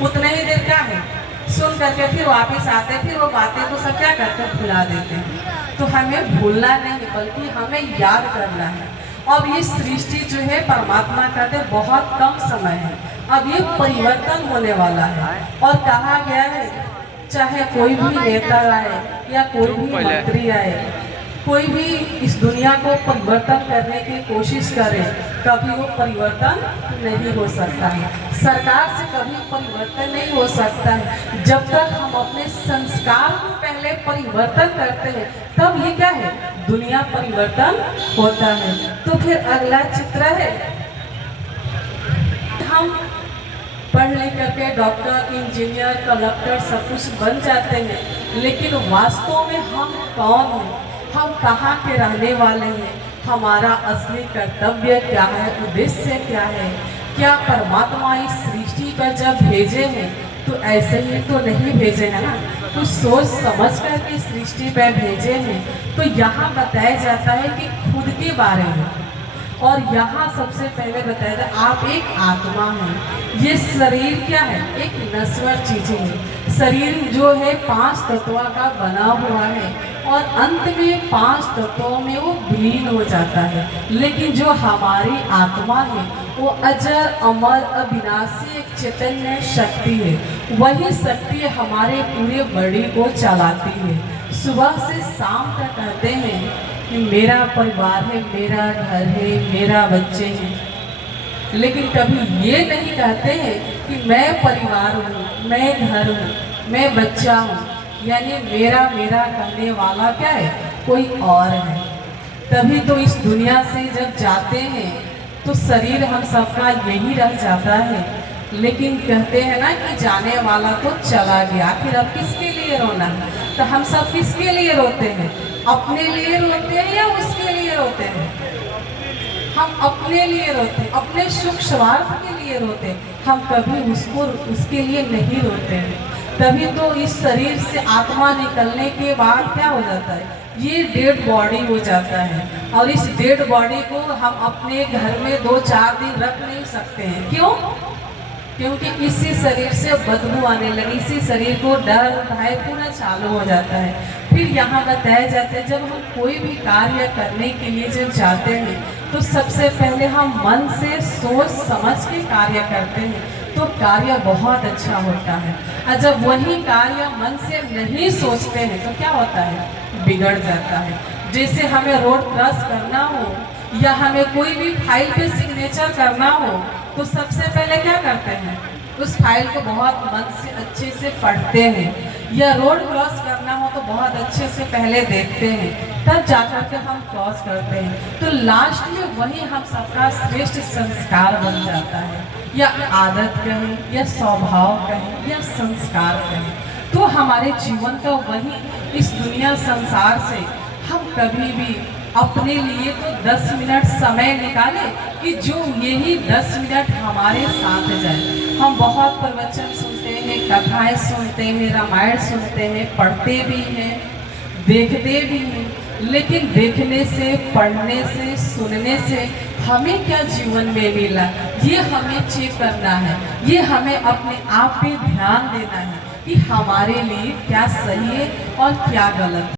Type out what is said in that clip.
उतने ही देर क्या है सुन करके फिर वापस आते, फिर वो बातें को सब क्या करते हैं भुला देते हैं। तो हमें भूलना नहीं बल्कि हमें याद करना है। अब ये सृष्टि जो है परमात्मा कहते बहुत कम समय है, अब ये परिवर्तन होने वाला है। और कहा गया है चाहे कोई भी नेता आए या कोई भी मंत्री आए, कोई भी इस दुनिया को परिवर्तन करने की कोशिश करे, कभी वो परिवर्तन नहीं हो सकता है। सरकार से कभी परिवर्तन नहीं हो सकता है। जब तक हम अपने संस्कार को पहले परिवर्तन करते हैं तब ये क्या है दुनिया परिवर्तन होता है। तो फिर अगला चित्र है, हम पढ़ लिख करके डॉक्टर, इंजीनियर, कलेक्टर सब कुछ बन जाते हैं, लेकिन वास्तव में हम कौन हैं, हम कहाँ के रहने वाले हैं, हमारा असली कर्तव्य क्या है, उद्देश्य क्या है। क्या परमात्मा इस सृष्टि पर जब भेजे हैं तो ऐसे ही तो नहीं भेजे हैं ना, तो सोच समझ कर के सृष्टि पर भेजे हैं। तो यहाँ बताया जाता है कि खुद के बारे में, और यहाँ सबसे पहले बताया था आप एक आत्मा हैं। ये शरीर क्या है एक नश्वर चीजें है। शरीर जो है 5 तत्वों का बना हुआ है और अंत में 5 तत्वों में वो विलीन हो जाता है। लेकिन जो हमारी आत्मा है वो अजर अमर अविनाशी एक चैतन्य शक्ति है। वही शक्ति हमारे पूरे बॉडी को चलाती है। सुबह से शाम तक कहते हैं कि मेरा परिवार है, मेरा घर है, मेरा बच्चे हैं, लेकिन कभी ये नहीं कहते हैं कि मैं परिवार हूँ, मैं घर हूँ, मैं बच्चा हूँ, यानी मेरा मेरा कहने वाला क्या है कोई और है। तभी तो इस दुनिया से जब जाते हैं तो शरीर हम सबका यही रह जाता है, लेकिन कहते हैं ना कि जाने वाला तो चला गया, फिर अब किसके लिए रोना है। तो हम सब किसके लिए रोते हैं, अपने लिए रोते हैं या उसके लिए रोते हैं। हम अपने लिए रोते हैं, अपने सुख स्वार्थ के लिए रोते हैं, हम कभी उसके लिए नहीं रोते हैं। तभी तो इस शरीर से आत्मा निकलने के बाद क्या हो जाता है ये डेड बॉडी हो जाता है। और इस डेड बॉडी को हम अपने घर में 2-4 दिन रख नहीं सकते हैं। क्यों? क्योंकि इसी शरीर से बदबू आने लगी, इसी शरीर को डर भय पूरा चालू हो जाता है। फिर यहाँ बताया जाता है जब हम कोई भी कार्य करने के लिए जब जाते हैं तो सबसे पहले हम मन से सोच समझ के कार्य करते हैं तो कार्य बहुत अच्छा होता है। और जब वही कार्य मन से नहीं सोचते हैं तो क्या होता है बिगड़ जाता है। जैसे हमें रोड क्रॉस करना हो या हमें कोई भी फाइल पे सिग्नेचर करना हो तो सबसे पहले क्या करते हैं उस फाइल को बहुत मन से अच्छे से पढ़ते हैं, या रोड क्रॉस करना हो तो बहुत अच्छे से पहले देखते हैं, तब जाकर के हम क्रॉस करते हैं। तो लास्ट में वही हम सबका श्रेष्ठ संस्कार बन जाता है, या आदत कहें या स्वभाव कहें या संस्कार कहें। तो हमारे जीवन का वही इस दुनिया संसार से हम कभी भी अपने लिए तो 10 मिनट समय निकाले कि जो यही 10 मिनट हमारे साथ जाए। हम बहुत प्रवचन सुनते हैं, कथाएं सुनते हैं, रामायण सुनते हैं, पढ़ते भी हैं, देखते भी हैं, लेकिन देखने से, पढ़ने से, सुनने से हमें क्या जीवन में मिला ये हमें चेक करना है। ये हमें अपने आप पे ध्यान देना है कि हमारे लिए क्या सही है और क्या गलत।